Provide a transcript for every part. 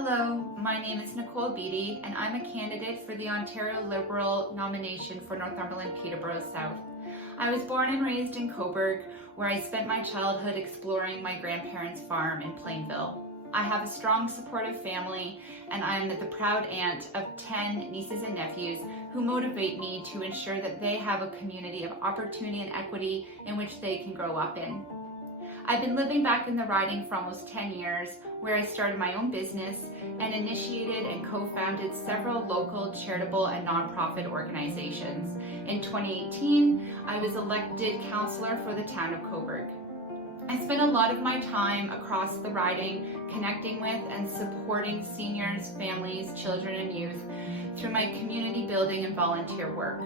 Hello, my name is Nicole and I'm a candidate for the Ontario Liberal nomination for Northumberland Peterborough-South. I was born and raised in Cobourg, where I spent my childhood exploring my grandparents' farm in Plainville. I have a strong supportive family, and I'm the proud aunt of 10 nieces and nephews who motivate me to ensure that they have a community of opportunity and equity in which they can grow up in. I've been living back in the riding for almost 10 years, where I started my own business and initiated and co-founded several local charitable and nonprofit organizations. In 2018, I was elected councillor for the town of Cobourg. I spent a lot of my time across the riding connecting with and supporting seniors, families, children, and youth through my community building and volunteer work.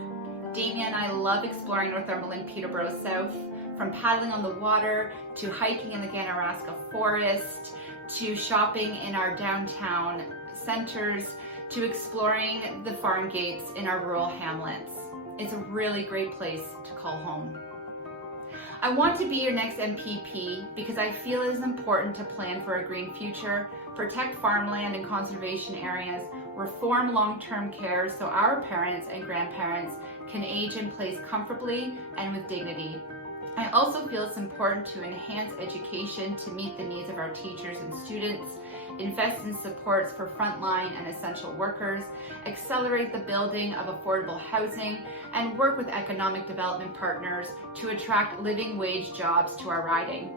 Damien and I love exploring Northumberland Peterborough-South, from paddling on the water, to hiking in the Ganaraska forest, to shopping in our downtown centers, to exploring the farm gates in our rural hamlets. It's a really great place to call home. I want to be your next MPP because I feel it is important to plan for a green future, protect farmland and conservation areas, reform long-term care so our parents and grandparents can age in place comfortably and with dignity. I also feel it's important to enhance education to meet the needs of our teachers and students, invest in supports for frontline and essential workers, accelerate the building of affordable housing, and work with economic development partners to attract living wage jobs to our riding.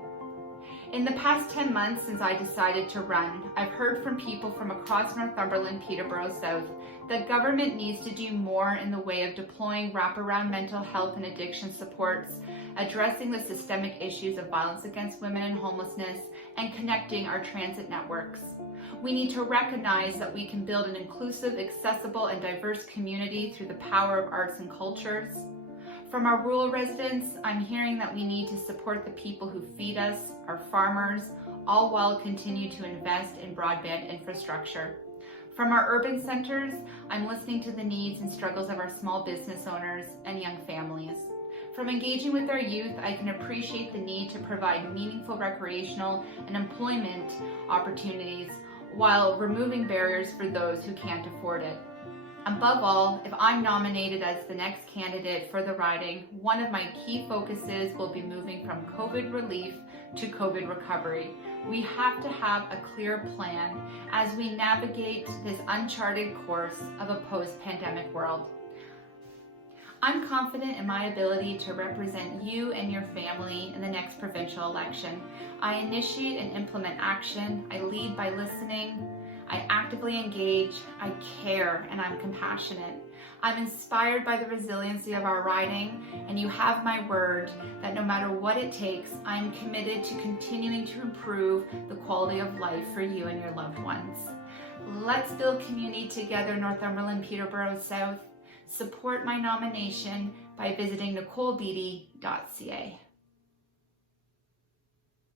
In the past 10 months since I decided to run, I've heard from people from across Northumberland Peterborough-South that government needs to do more in the way of deploying wraparound mental health and addiction supports, addressing the systemic issues of violence against women and homelessness, and connecting our transit networks. We need to recognize that we can build an inclusive, accessible, and diverse community through the power of arts and cultures. From our rural residents, I'm hearing that we need to support the people who feed us, our farmers, all while continue to invest in broadband infrastructure. From our urban centers, I'm listening to the needs and struggles of our small business owners and young families. From engaging with our youth, I can appreciate the need to provide meaningful recreational and employment opportunities while removing barriers for those who can't afford it. Above all, if I'm nominated as the next candidate for the riding, one of my key focuses will be moving from COVID relief to COVID recovery. We have to have a clear plan as we navigate this uncharted course of a post-pandemic world. I'm confident in my ability to represent you and your family in the next provincial election. I initiate and implement action. I lead by listening. I actively engage, I care, and I'm compassionate. I'm inspired by the resiliency of our riding, and you have my word that no matter what it takes, I'm committed to continuing to improve the quality of life for you and your loved ones. Let's build community together, Northumberland Peterborough-South. Support my nomination by visiting nicolebeatty.ca.